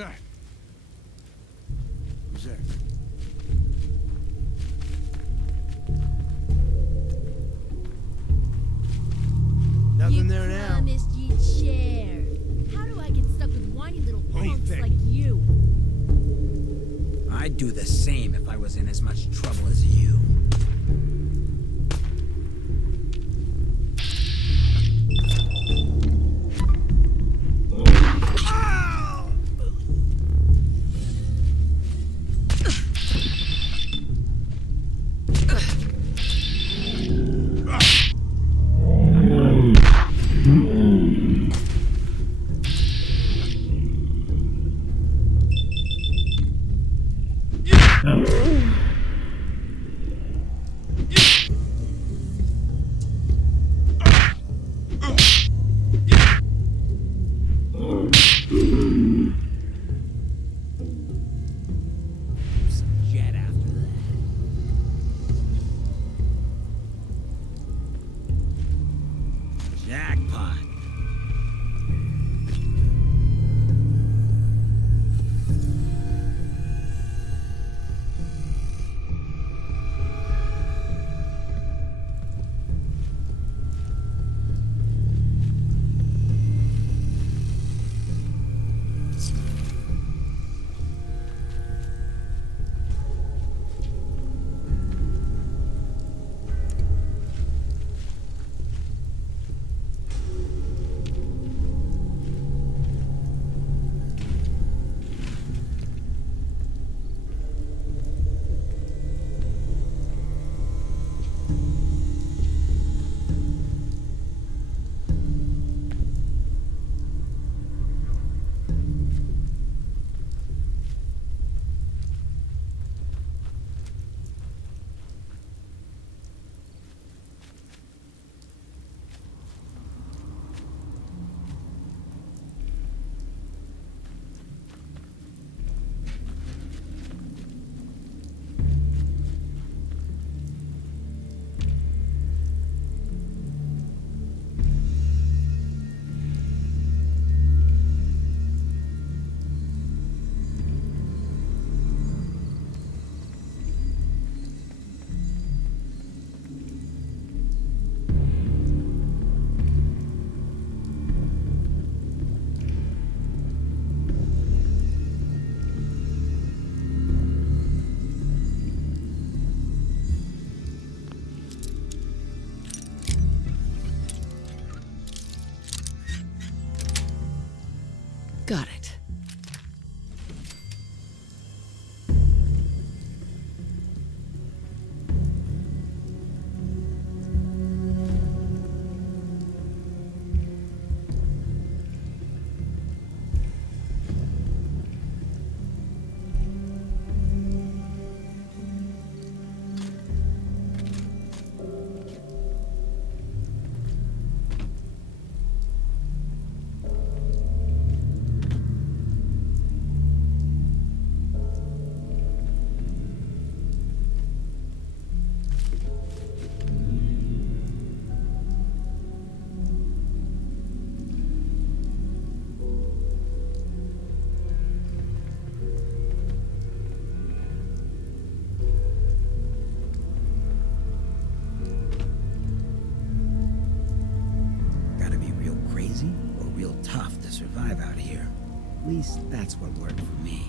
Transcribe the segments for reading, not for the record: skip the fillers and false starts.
that? Who's there? Nothing there now. You promised you'd share. How do I get stuck with whiny little What do you punks think? like you? I'd do the same if I was in as much trouble as you. Jet after that. Jackpot. Got it. Gotta be real crazy or real tough to survive out here. At least that's what worked for me.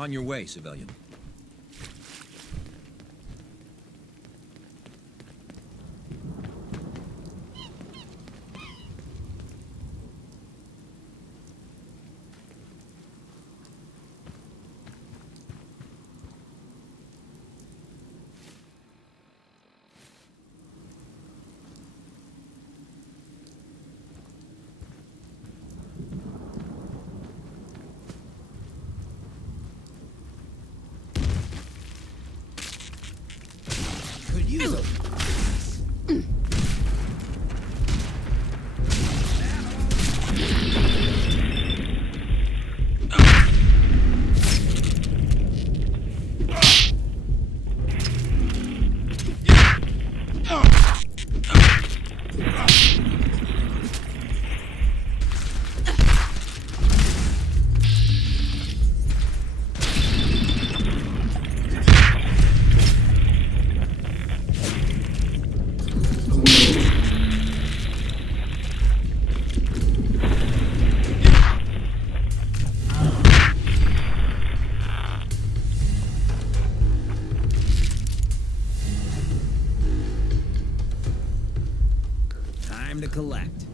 On your way, civilian. Could use a... Time to collect.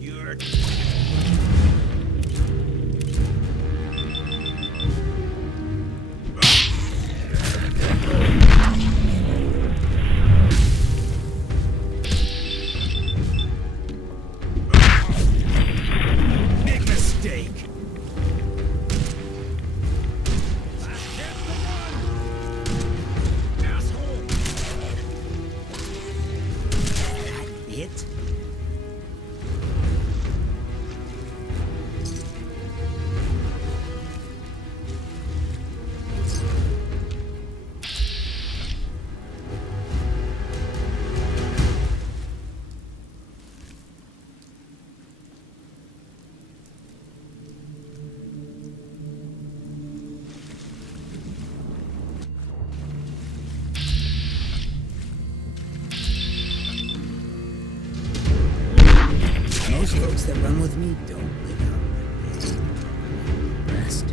You're... Big mistake. Asshole. It? Most folks that run with me don't live out their rest.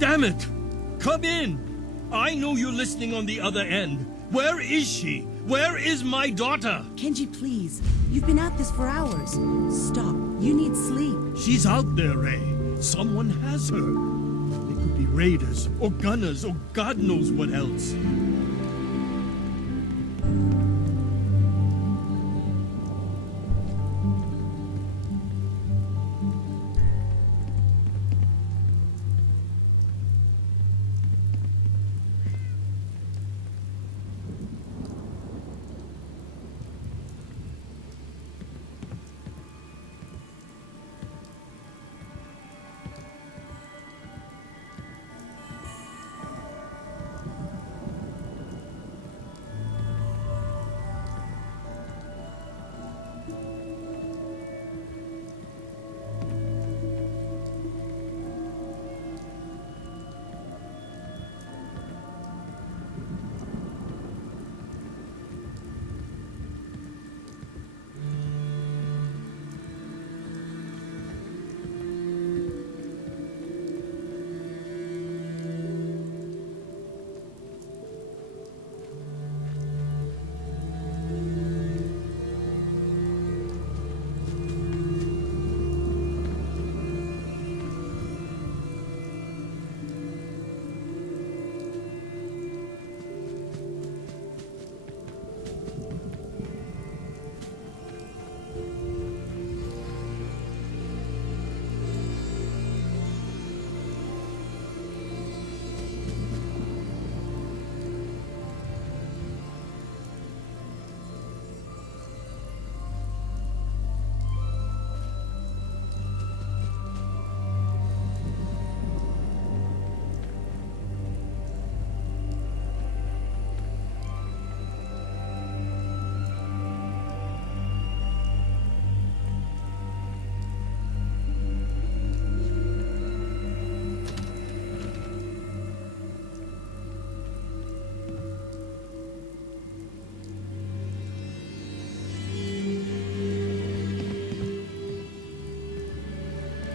Damn it! Come in! I know you're listening on the other end. Where is she? Where is my daughter? Kenji, please. You've been at this for hours. Stop. You need sleep. She's out there, Ray. Someone has her. They could be raiders, or gunners, or God knows what else.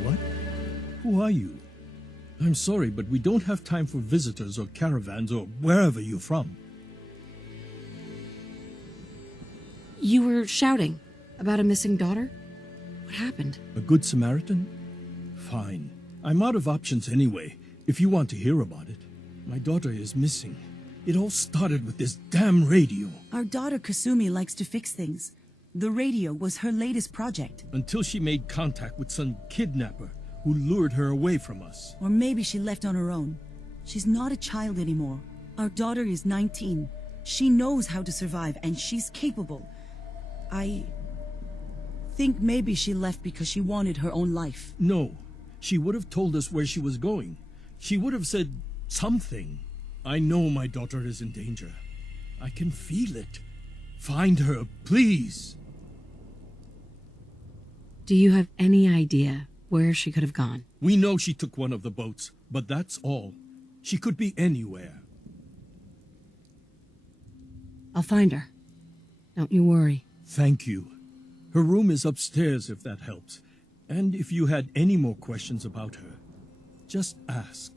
What? Who are you? I'm sorry, but we don't have time for visitors or caravans or wherever you're from. You were shouting about a missing daughter? What happened? A good Samaritan? Fine. I'm out of options anyway, if you want to hear about it. My daughter is missing. It all started with this damn radio. Our daughter Kasumi likes to fix things. The radio was her latest project. Until she made contact with some kidnapper who lured her away from us. Or maybe she left on her own. She's not a child anymore. Our daughter is 19. She knows how to survive, and she's capable. I think maybe she left because she wanted her own life. No. She would have told us where she was going. She would have said something. I know my daughter is in danger. I can feel it. Find her, please. Do you have any idea where she could have gone? We know she took one of the boats, but that's all. She could be anywhere. I'll find her. Don't you worry. Thank you. Her room is upstairs if that helps. And if you had any more questions about her, just ask.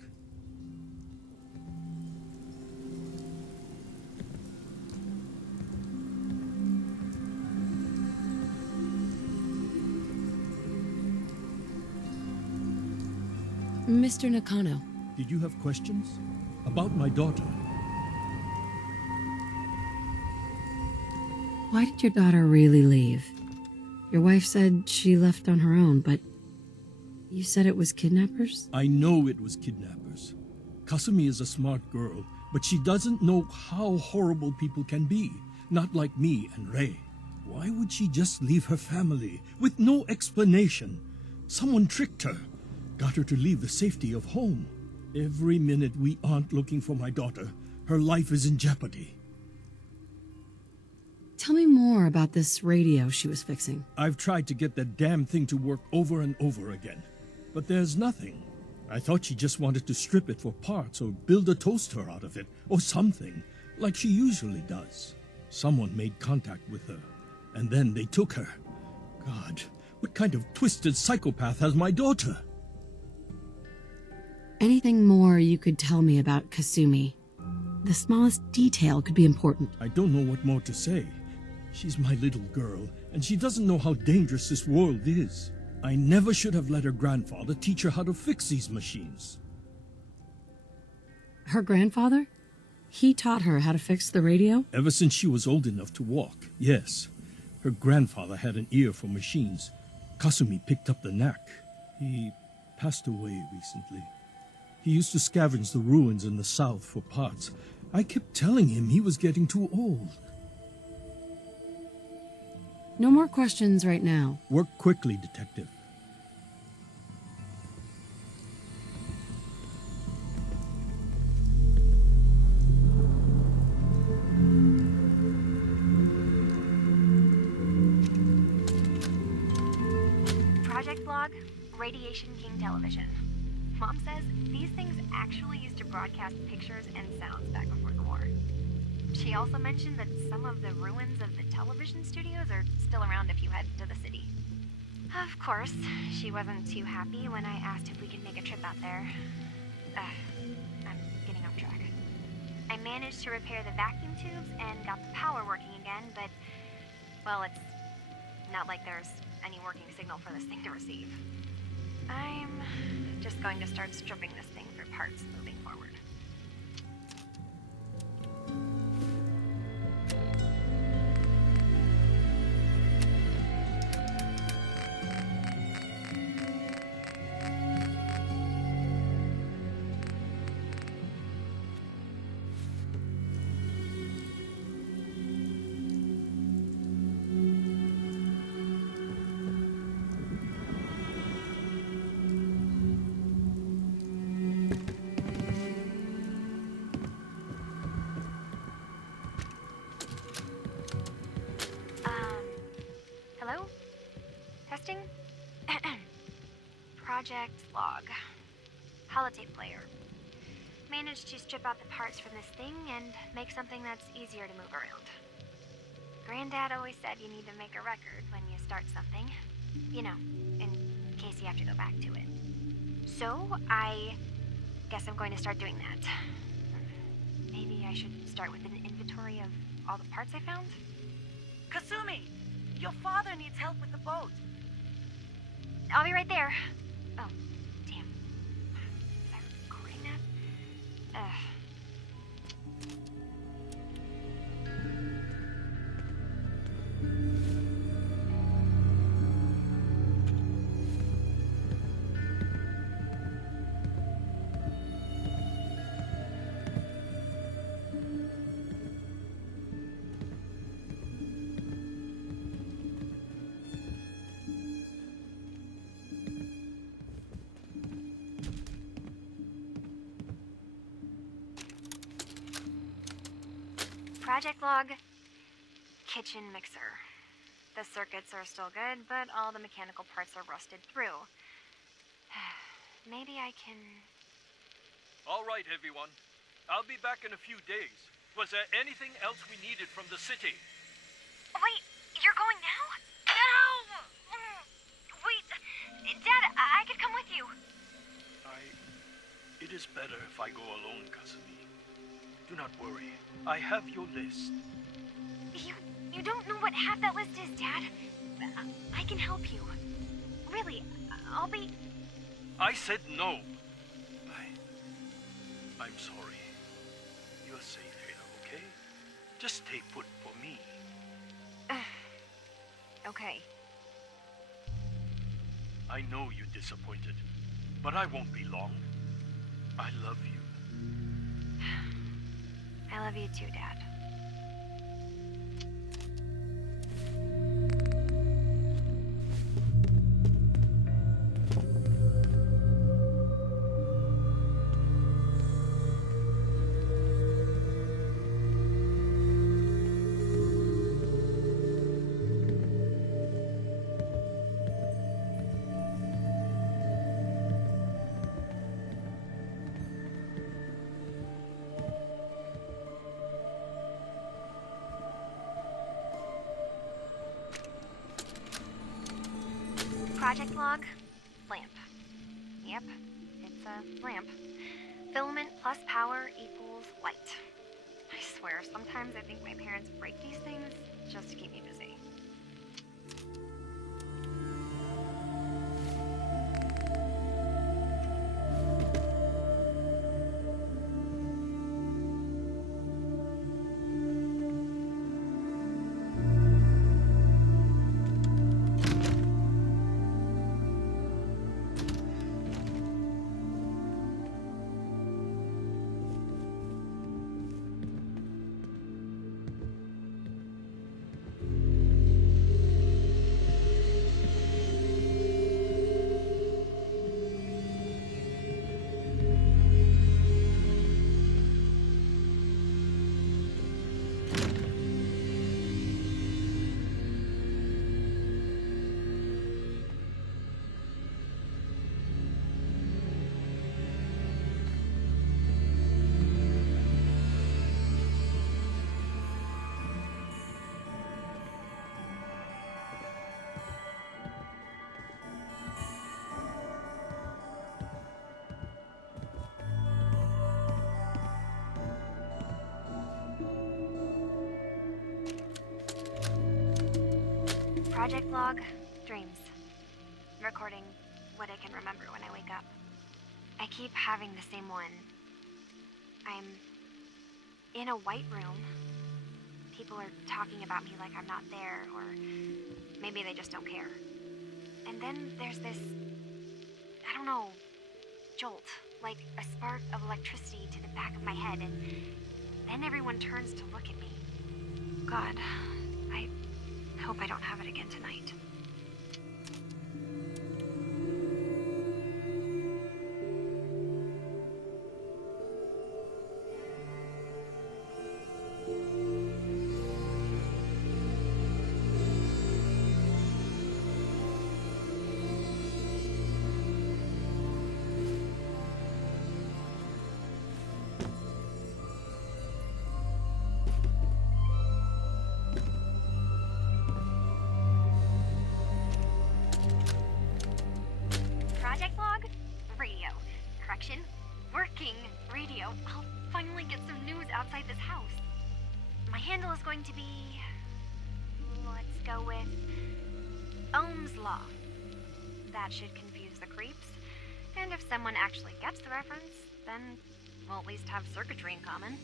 Mr. Nakano, Did you have questions? About my daughter? why did your daughter really leave? Your wife said she left on her own, but you said it was kidnappers? I know it was kidnappers. Kasumi is a smart girl, but she doesn't know how horrible people can be. Not like me and Ray. Why would she just leave her family with no explanation? Someone tricked her. Got her to leave the safety of home. Every minute we aren't looking for my daughter, her life is in jeopardy. Tell me more about this radio she was fixing. I've tried to get that damn thing to work over and over again, but there's nothing. I thought she just wanted to strip it for parts or build a toaster out of it, or something, like she usually does. Someone made contact with her, and then they took her. God, what kind of twisted psychopath has my daughter? anything more you could tell me about Kasumi? The smallest detail could be important. I don't know what more to say. She's my little girl, and she doesn't know how dangerous this world is. I never should have let her grandfather teach her how to fix these machines. Her grandfather? He taught her how to fix the radio? Ever since she was old enough to walk, yes. Her grandfather had an ear for machines. Kasumi picked up the knack. He passed away recently. He used to scavenge the ruins in the south for parts. I kept telling him he was getting too old. No more questions right now. Work quickly, Detective. Project Log, Radiation King Television. Mom says these things actually used to broadcast pictures and sounds back before the war. She also mentioned that some of the ruins of the television studios are still around if you head to the city. Of course, she wasn't too happy when I asked if we could make a trip out there. I'm getting off track. I managed to repair the vacuum tubes and got the power working again, but, well, it's not like there's any working signal for this thing to receive. I'm just going to start stripping this thing for parts moving forward. Hello? Testing? Project Log. Holotape player. Managed to strip out the parts from this thing and make something that's easier to move around. Granddad always said you need to make a record when you start something. You know, in case you have to go back to it. So, I guess I'm going to start doing that. Maybe I should start with an inventory of all the parts I found? Kasumi! Your father needs help with the boat. I'll be right there. Oh, damn. Was I recording that? Project Log, kitchen mixer. The circuits are still good, but all the mechanical parts are rusted through. Maybe I can... All right, everyone. I'll be back in a few days. Was there anything else we needed from the city? Wait, you're going now? No! Wait, Dad, I could come with you. It is better if I go alone, Kasumi. Do not worry. I have your list. You don't know what half that list is, Dad. I can help you. Really, I'll be... I said no. I'm sorry. You're safe here, okay? Just stay put for me. Okay. I know you're disappointed, but I won't be long. I love you. I love you too, Dad. Project Log, lamp. Yep, it's a lamp. Filament plus power equals light. I swear, sometimes I think my parents break these things just to keep me busy. Project log, dreams. Recording what I can remember when I wake up. I keep having the same one. I'm in a white room. People are talking about me like I'm not there, or maybe they just don't care. And then there's this, I don't know, jolt, like a spark of electricity to the back of my head, and then everyone turns to look at me. God, I hope I don't have it again tonight. Project log? Radio. Correction? Working radio. I'll finally get some news outside this house. My handle is going to be... let's go with... Ohm's Law. That should confuse the creeps. And if someone actually gets the reference, then we'll at least have circuitry in common.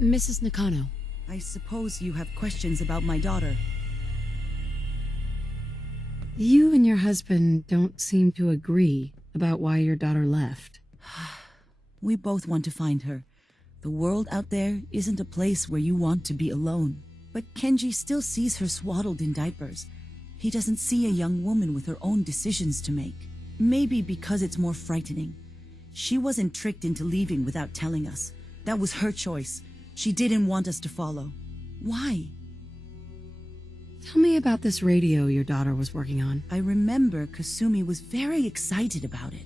Mrs. Nakano. I suppose you have questions about my daughter. You and your husband don't seem to agree about why your daughter left. We both want to find her. The world out there isn't a place where you want to be alone. But Kenji still sees her swaddled in diapers. He doesn't see a young woman with her own decisions to make. Maybe because it's more frightening. She wasn't tricked into leaving without telling us. That was her choice. She didn't want us to follow. Why? Tell me about this radio your daughter was working on. I remember Kasumi was very excited about it.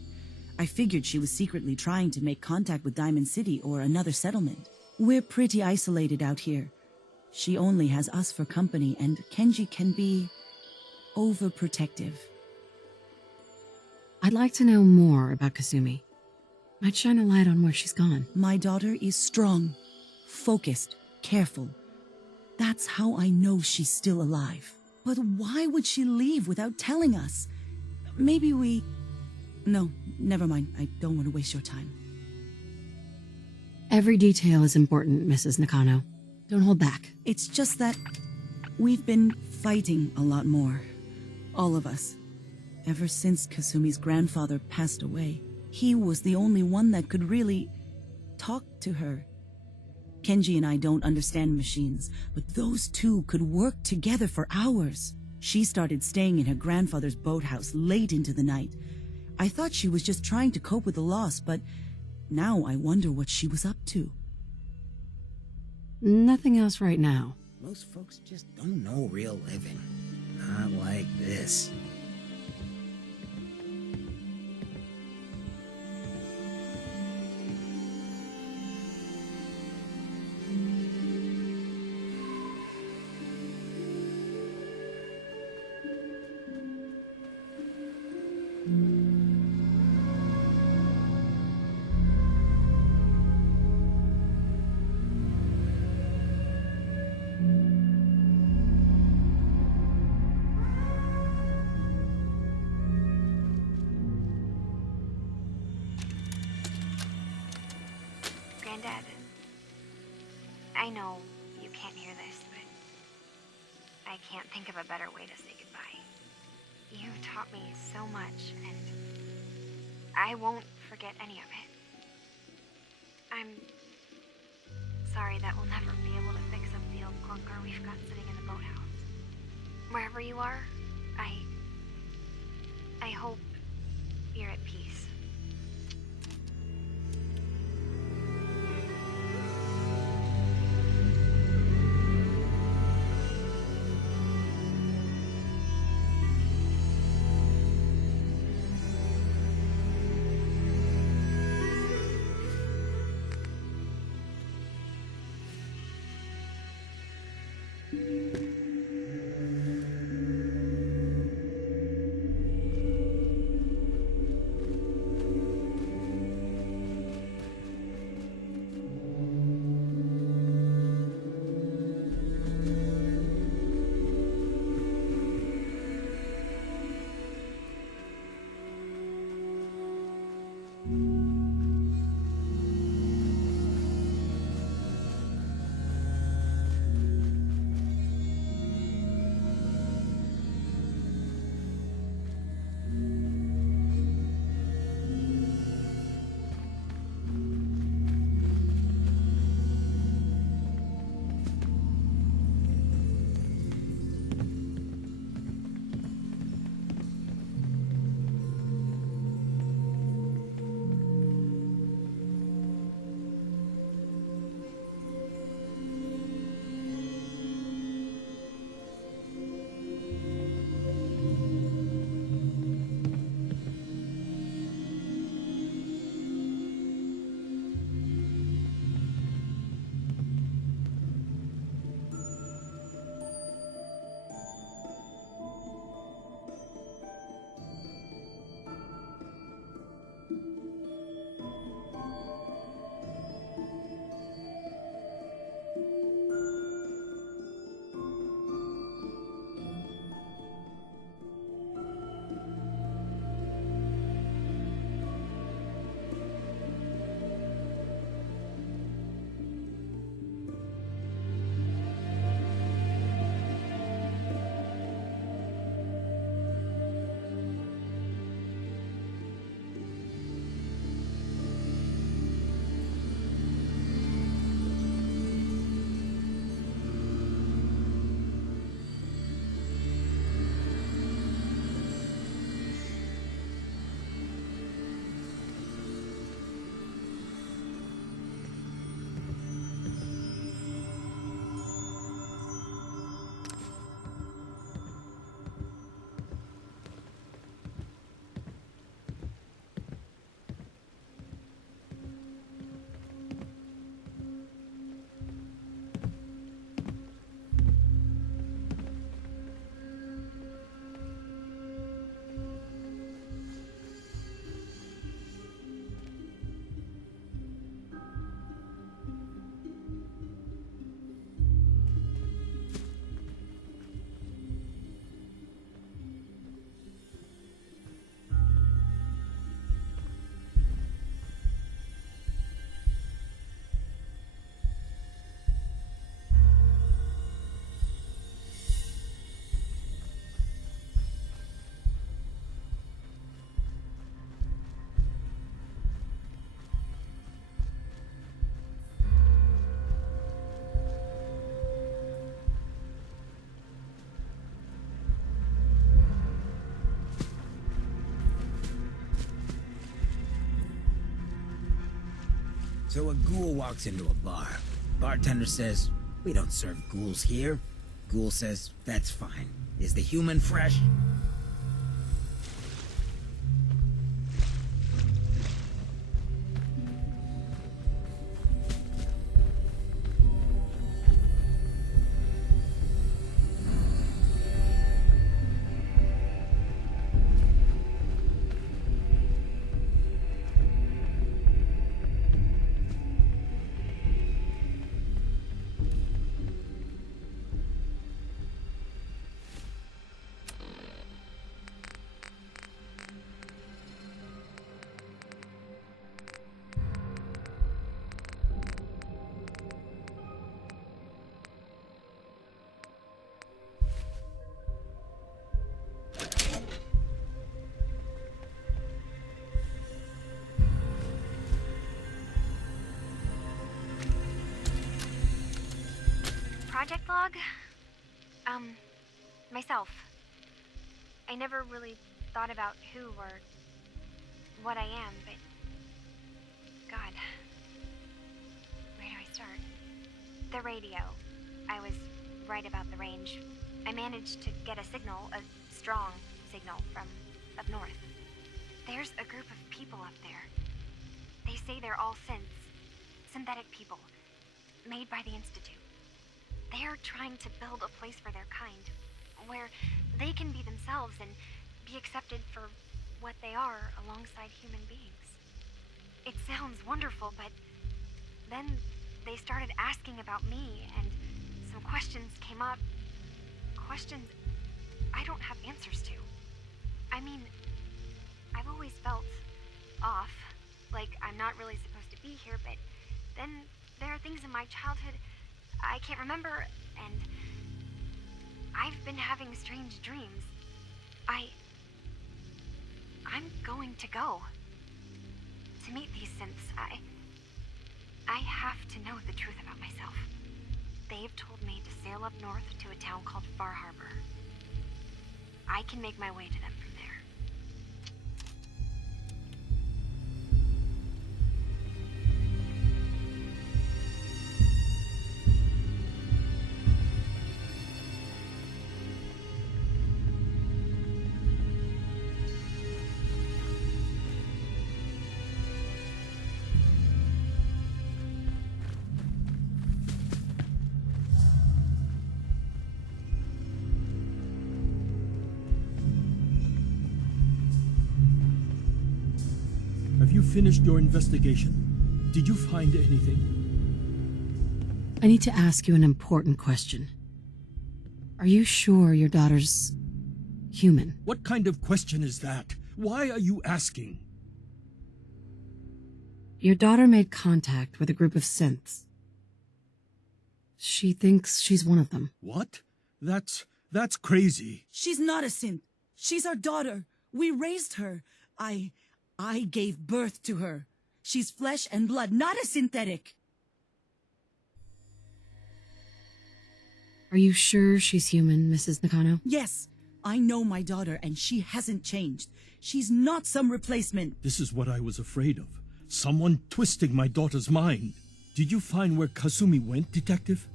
I figured she was secretly trying to make contact with Diamond City or another settlement. We're pretty isolated out here. She only has us for company, and Kenji can be overprotective. I'd like to know more about Kasumi. Might shine a light on where she's gone. My daughter is strong, focused, careful. That's how I know she's still alive. But why would she leave without telling us? Maybe we... No, never mind. I don't want to waste your time. Every detail is important, Mrs. Nakano. Don't hold back. It's just that... We've been fighting a lot more. All of us. Ever since Kasumi's grandfather passed away. He was the only one that could really talk to her. Kenji and I don't understand machines, but those two could work together for hours. She started staying in her grandfather's boathouse late into the night. I thought she was just trying to cope with the loss, but now I wonder what she was up to. Nothing else right now. Most folks just don't know real living. Not like this. Granddad, I know you can't hear this, but I can't think of a better way to say goodbye. You've taught me so much, and I won't forget any of it. I'm sorry that we'll never be able to fix up the old clunker we've got sitting in the boathouse. Wherever you are, I hope you're at peace. So a ghoul walks into a bar. Bartender says, "We don't serve ghouls here." Ghoul says, "That's fine. Is the human fresh?" Project log? Myself. I never really thought about who or what I am, but... God. Where do I start? The radio. I was right about the range. I managed to get a signal, a strong signal, from up north. There's a group of people up there. They say they're all synthetic people, made by the Institute. They're trying to build a place for their kind, where they can be themselves and be accepted for what they are alongside human beings. It sounds wonderful, but then they started asking about me, and some questions came up. Questions I don't have answers to. I mean, I've always felt off, like I'm not really supposed to be here, but then there are things in my childhood I can't remember, and I've been having strange dreams. I'm going to go to meet these synths. I have to know the truth about myself. They've told me to sail up north to a town called Far Harbor. I can make my way to them from there. Have you finished your investigation? Did you find anything? I need to ask you an important question. Are you sure your daughter's human? What kind of question is that? Why are you asking? Your daughter made contact with a group of synths. She thinks she's one of them. What? That's crazy. She's not a synth. She's our daughter. We raised her. I gave birth to her. She's flesh and blood, not a synthetic. Are you sure she's human, Mrs. Nakano? Yes, I know my daughter, and she hasn't changed. She's not some replacement. This is what I was afraid of. Someone twisting my daughter's mind. Did you find where Kasumi went, Detective?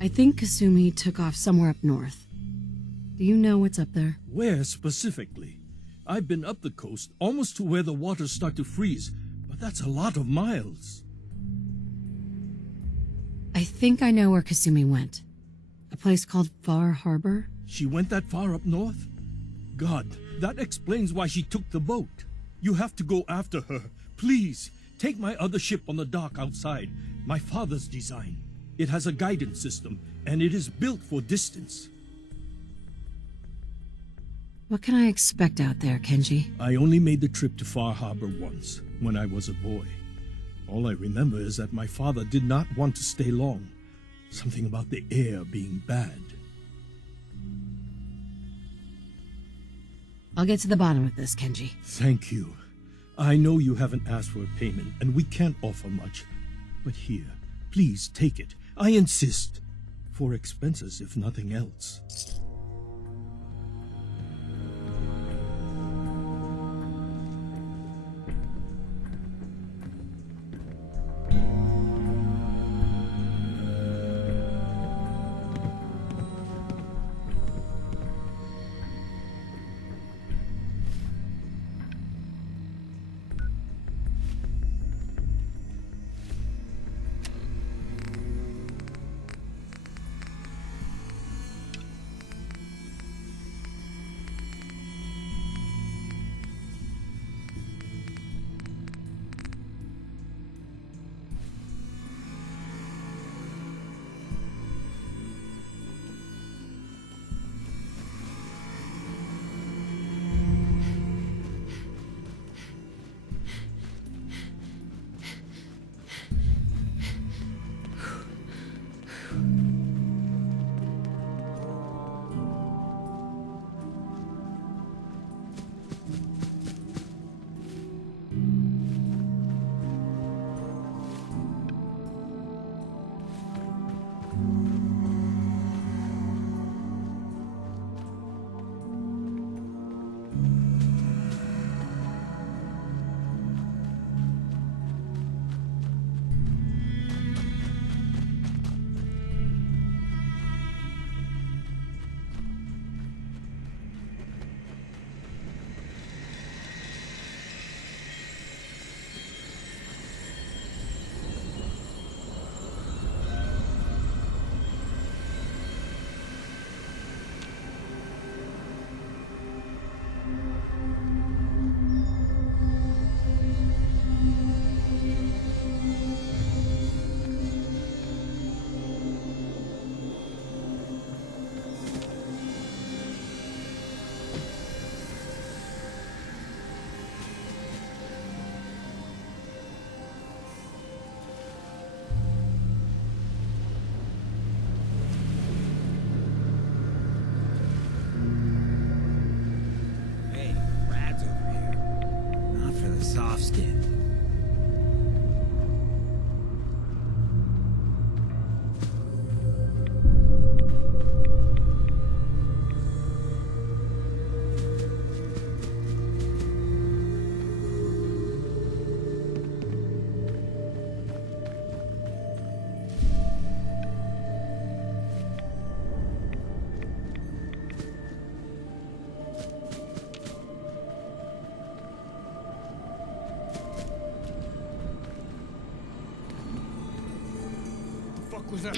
I think Kasumi took off somewhere up north. Do you know what's up there? Where specifically? I've been up the coast, almost to where the waters start to freeze, but that's a lot of miles. I think I know where Kasumi went. A place called Far Harbor? She went that far up north? God, that explains why she took the boat. You have to go after her. Please, take my other ship on the dock outside. My father's design. It has a guidance system, and it is built for distance. What can I expect out there, Kenji? I only made the trip to Far Harbor once, when I was a boy. All I remember is that my father did not want to stay long. Something about the air being bad. I'll get to the bottom of this, Kenji. Thank you. I know you haven't asked for a payment, and we can't offer much. But here, please take it. I insist. For expenses, if nothing else. fuck was that?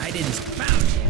I didn't found you.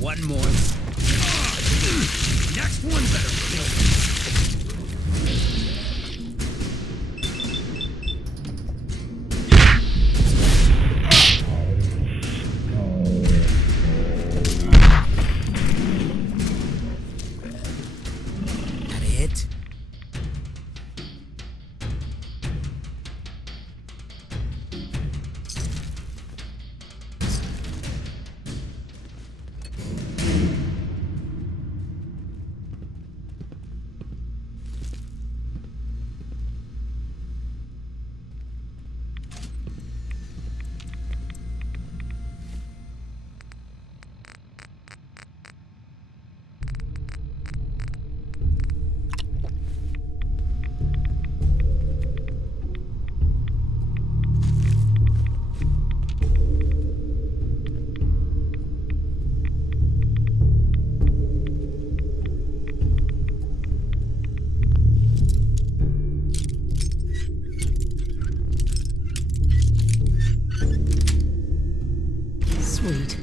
One more. Next one better kill That it? Sweet.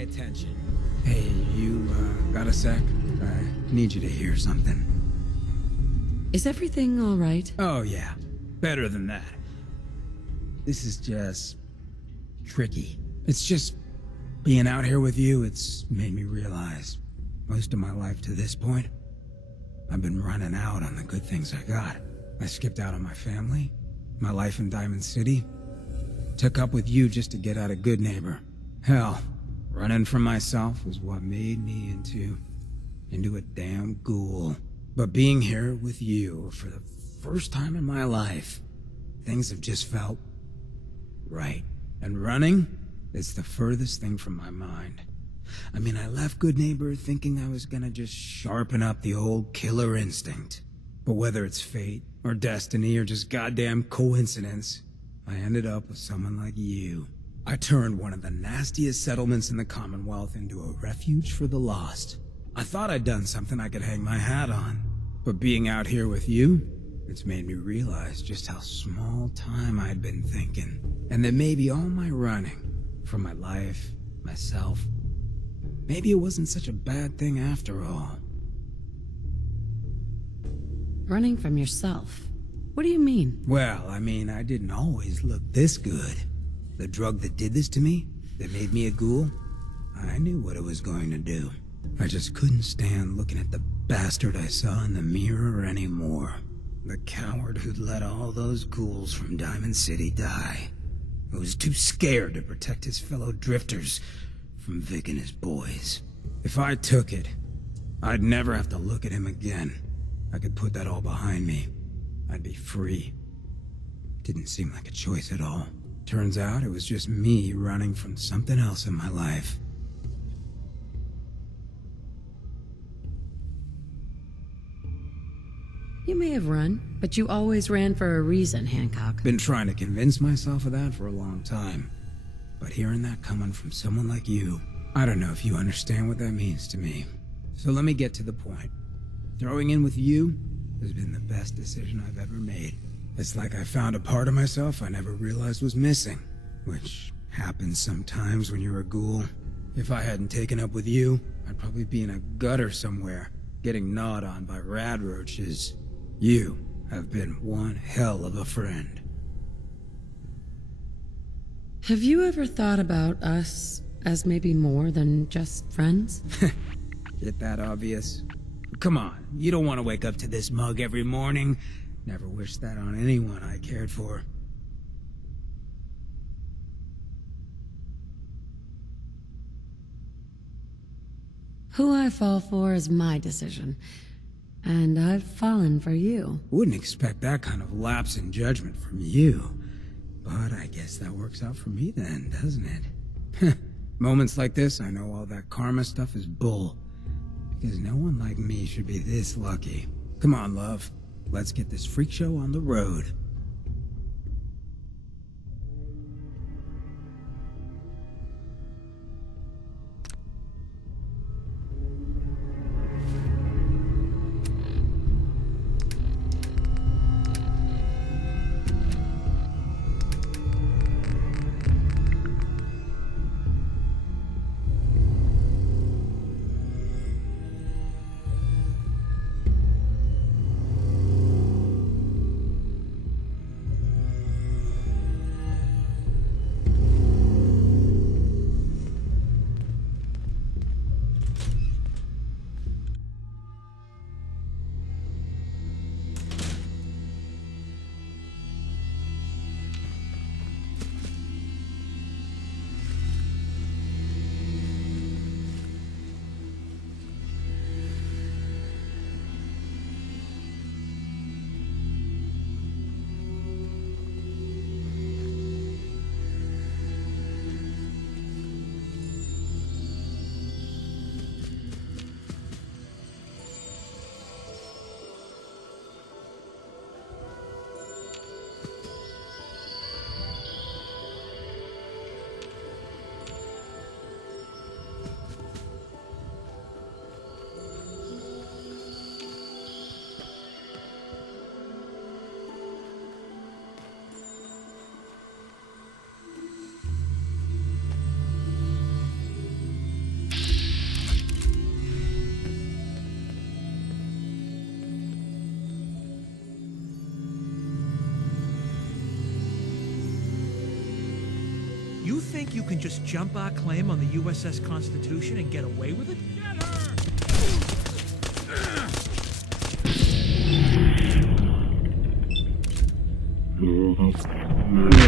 attention. Hey, you, got a sec? I need you to hear something. Is everything all right? Oh, yeah. Better than that. This is just... tricky. It's just... being out here with you, it's made me realize... most of my life to this point, I've been running out on the good things I got. I skipped out on my family, my life in Diamond City, took up with you just to get out of Good Neighbor. Hell, running from myself was what made me into a damn ghoul. But being here with you for the first time in my life, things have just felt right. And running is the furthest thing from my mind. I mean, I left Good Neighbor thinking I was gonna just sharpen up the old killer instinct. But whether it's fate, or destiny, or just goddamn coincidence, I ended up with someone like you. I turned one of the nastiest settlements in the Commonwealth into a refuge for the lost. I thought I'd done something I could hang my hat on. But being out here with you, it's made me realize just how small time I'd been thinking. And that maybe all my running, from my life, myself, maybe it wasn't such a bad thing after all. Running from yourself? What do you mean? Well, I mean, I didn't always look this good. The drug that did this to me, that made me a ghoul, I knew what it was going to do. I just couldn't stand looking at the bastard I saw in the mirror anymore. The coward who'd let all those ghouls from Diamond City die. Who was too scared to protect his fellow drifters from Vic and his boys. If I took it, I'd never have to look at him again. I could put that all behind me. I'd be free. Didn't seem like a choice at all. Turns out it was just me running from something else in my life. You may have run, but you always ran for a reason, Hancock. Been trying to convince myself of that for a long time. But hearing that coming from someone like you, I don't know if you understand what that means to me. So let me get to the point. Throwing in with you has been the best decision I've ever made. It's like I found a part of myself I never realized was missing, which happens sometimes when you're a ghoul. If I hadn't taken up with you, I'd probably be in a gutter somewhere, getting gnawed on by rad roaches. You have been one hell of a friend. Have you ever thought about us as maybe more than just friends? Get that obvious? Come on, you don't want to wake up to this mug every morning. Never wished that on anyone I cared for. Who I fall for is my decision. And I've fallen for you. Wouldn't expect that kind of lapse in judgment from you. But I guess that works out for me then, doesn't it? Moments like this, I know all that karma stuff is bull. Because no one like me should be this lucky. Come on, love. Let's get this freak show on the road. You think you can just jump our claim on the USS Constitution and get away with it? Get her!